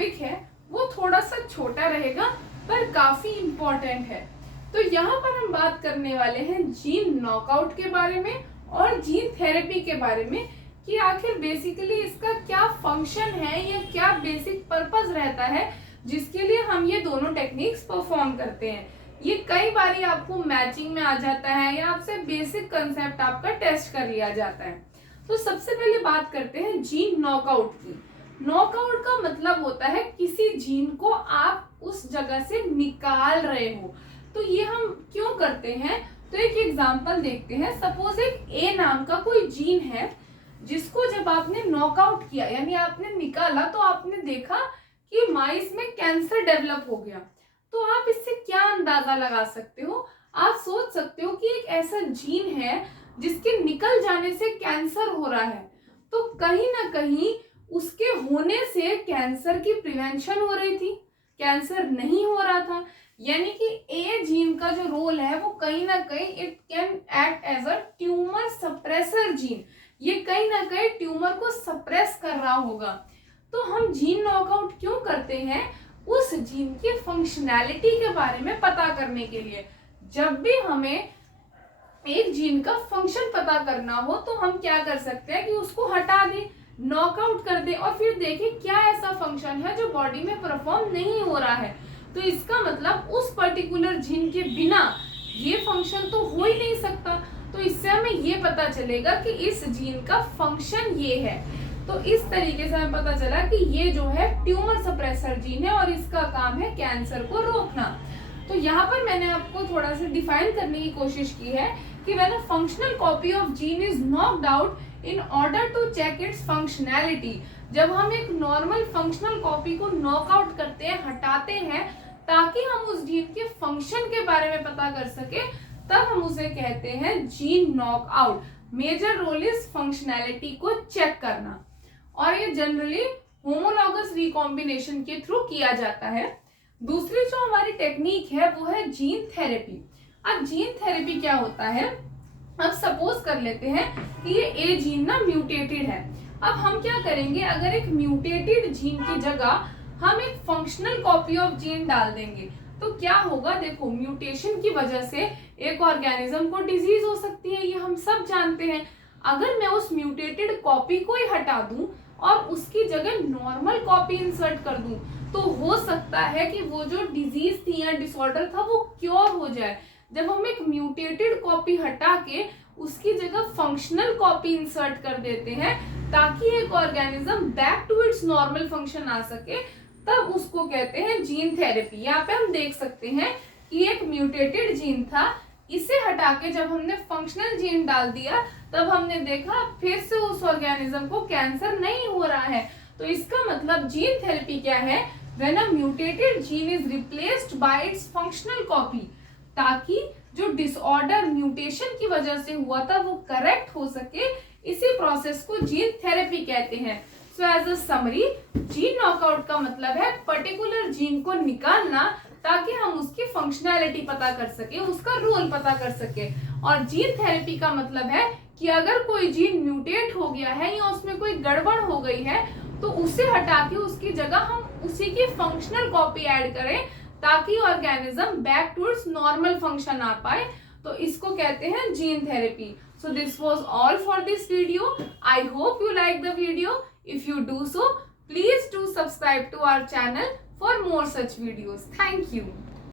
Topic है वो थोड़ा सा छोटा रहेगा पर काफी इम्पोर्टेंट है। तो यहाँ पर हम बात करने वाले हैं जीन नॉकआउट के बारे में और जीन थेरेपी के बारे में कि आखिर बेसिकली इसका क्या फंक्शन है या क्या बेसिक पर्पस रहता है जिसके लिए हम ये दोनों टेक्निक्स परफॉर्म करते हैं। ये कई बारी आपको मैचिंग में आ जाता है या आपसे बेसिक कंसेप्ट आपका टेस्ट कर लिया जाता है। तो सबसे पहले बात करते हैं जीन नॉकआउट की। नॉकआउट का मतलब होता है किसी जीन को आप उस जगह से निकाल रहे हो। तो ये हम क्यों करते हैं, तो एक एग्जांपल देखते हैं। सपोज एक ए नाम का कोई जीन है जिसको जब आपने नॉकआउट किया यानी आपने निकाला तो आपने देखा कि माइस में कैंसर डेवलप हो गया। तो आप इससे क्या अंदाजा लगा सकते हो, आप सोच सकते हो कि एक ऐसा जीन है जिसके निकल जाने से कैंसर हो रहा है, तो कहीं ना कहीं उसके होने से कैंसर की प्रिवेंशन हो रही थी, कैंसर नहीं हो रहा था। यानी कि ए जीन का जो रोल है वो कहीं ना कहीं it can act as a tumour suppressor gene, ये कहीं ना कहीं ट्यूमर को सप्रेस कर रहा होगा। तो हम जीन नॉकआउट क्यों करते हैं, उस जीन की फंक्शनैलिटी के बारे में पता करने के लिए। जब भी हमें एक जीन का फंक्शन पता करना हो तो हम क्या कर सकते हैं कि उसको हटा दें, नॉकआउट कर दें और फिर देखें क्या ऐसा फंक्शन है जो बॉडी में परफॉर्म नहीं हो रहा है। तो इसका मतलब उस पर्टिकुलर जीन के बिना ये फंक्शन तो हो ही नहीं सकता। तो इससे हमें ये पता चलेगा कि इस जीन का फंक्शन ये है। तो इस तरीके से हमें पता चला कि ये जो है ट्यूमर सप्रेसर जीन है और इसका काम है कैंसर को रोकना। तो यहाँ पर मैंने आपको थोड़ा सा डिफाइन करने की कोशिश की है कि when a functional copy of gene is knocked out in order to check its functionality. जब हम एक नॉर्मल फंक्शनल कॉपी को नॉकआउट करते हैं, हटाते हैं, ताकि हम उस जीन के फंक्शन के बारे में पता कर सके, तब हम उसे कहते हैं gene knockout. Major role is functionality को चेक करना और ये जनरली होमोलॉगस रिकॉम्बिनेशन के थ्रू किया जाता है। दूसरी जो हमारी टेक्निक है वो है जीन थेरेपी। अब जीन थेरेपी क्या होता है, अब सपोज कर लेते हैं कि ये ए जीन ना म्यूटेटेड है। अब हम क्या करेंगे, अगर एक म्यूटेटेड जीन की जगह हम एक फंक्शनल कॉपी ऑफ जीन डाल देंगे तो क्या होगा। देखो, म्यूटेशन की वजह से एक ऑर्गेनिज्म को डिजीज हो सकती है, ये हम सब जानते हैं। अगर मैं उस म्यूटेटेड कॉपी को ही हटा दूं और उसकी जगह नॉर्मल कॉपी इंसर्ट कर दूं तो हो सकता है कि वो जो डिजीज थी या डिसऑर्डर था वो क्योर हो जाए। जब हम एक म्यूटेटेड कॉपी हटा के उसकी जगह फंक्शनल कॉपी इंसर्ट कर देते हैं ताकि एक organism back to its normal function आ सके, तब उसको कहते हैं जीन थेरेपी। यहाँ पे हम देख सकते हैं कि एक म्यूटेटेड जीन था, इसे हटा के जब हमने फंक्शनल जीन डाल दिया तब हमने देखा फिर से उस ऑर्गेनिज्म को कैंसर नहीं हो रहा है। तो इसका मतलब जीन थेरेपी क्या है, when a mutated gene is replaced by it's functional copy, ताकि जो डिसऑर्डर म्यूटेशन की वजह से हुआ था वो करेक्ट हो सके। इसी प्रोसेस को जीन थेरेपी कहते हैं। So as a summary, gene knockout का मतलब है पर्टिकुलर जीन को निकालना ताकि हम उसकी फंक्शनैलिटी पता कर सके, उसका रोल पता कर सके। और जीन थेरेपी का मतलब है कि अगर कोई जीन म्यूटेट हो गया है या उसमें कोई गड़बड़ हो गई है तो उसे हटा के उसकी जगह हम उसी की फंक्शनल कॉपी ऐड करें ताकि organism back to its normal function आ पाए। तो इसको कहते हैं gene therapy. So this was all for this video. I hope you like the video. If you do so, please do subscribe to our channel for more such videos. Thank you.